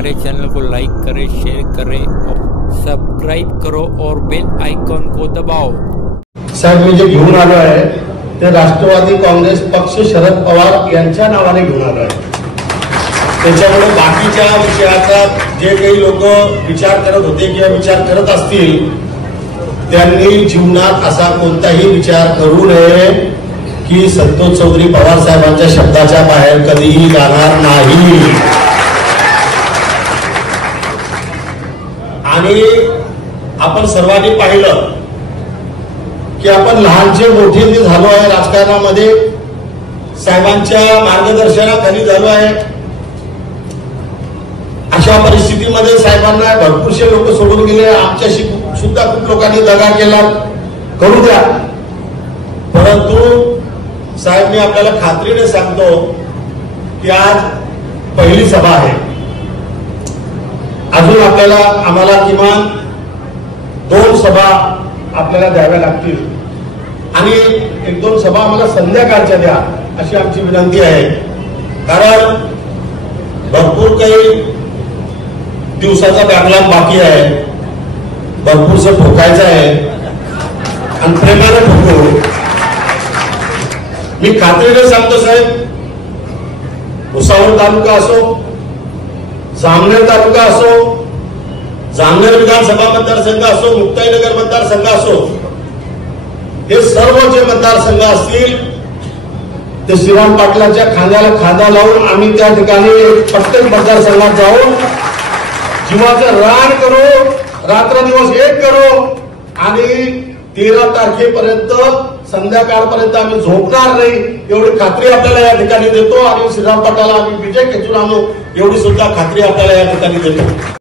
हमारे चैनल को लाइक करें, शेयर करें, सब्सक्राइब करो और बेल आइकॉन को दबाओ। साहेब, मी जे घेऊन आलो आहे ते राष्ट्रवादी काँग्रेस पक्ष शरद पवार यांच्या नावाने घेऊन आलो आहे। त्याच्यामुळे बाकीच्या विषयाचा जे काही लोक विचार करत होते किंवा विचार करत असतील त्यांनी जीवनात असा कोणताही विचार करू नये की संतोष चौधरी पवार साहेबांच्या शब्दाच्या बाहेर कधीही जाणार नाही। आणि आपण सर्वांनी पाहिलं की आपण लहानचे मोठे जे झालो आहे राजकारणामध्ये, साहेबांच्या मार्गदर्शनाखाली झालो आहे। अशा परिस्थितीमध्ये साहेबांना भरपूरशे लोक सोडून गेले, आमच्याशी सुद्धा खूप लोकांनी दगा केला, करू द्या। परंतु साहेब, मी आपल्याला खात्रीने सांगतो की आज पहिली सभा आहे, अजून आम्हाला किमान 2 सभा आपल्याला द्याव्या लागतील आणि 1-2 सभा आम्हाला संध्याकाळच्या द्या अशी आमची विनंती आहे। कारण भरपूर काही दिवसाचा बॅकलॉग बाकी आहे, भरपूरसं ठोकायचं आहे आणि प्रेमाने ठोकू। मी खात्रीने सांगतो साहेब, भुसावळ तालुका असो, जामनेर तालुका असो, जामनेर विधानसभा मतदारसंघ असो, मुक्ताईनगर मतदारसंघ असो, हे सर्व जे मतदारसंघ असतील ते श्रीराम पाटलांच्या खांद्याला खांदा लावून आम्ही त्या ठिकाणी प्रत्येक मतदारसंघात जाऊन जीवाचं रान करू, रात्रदिवस एक करू आणि 13 तारखेपर्यंत संध्याकाळपर्यंत आम्ही झोपणार नाही एवढी खात्री आपल्याला या ठिकाणी देतो आणि श्रीराम पाटलाला आम्ही विजय खेचून आणू एवढी सुद्धा खात्री आपल्याला या ठिकाणी देतो।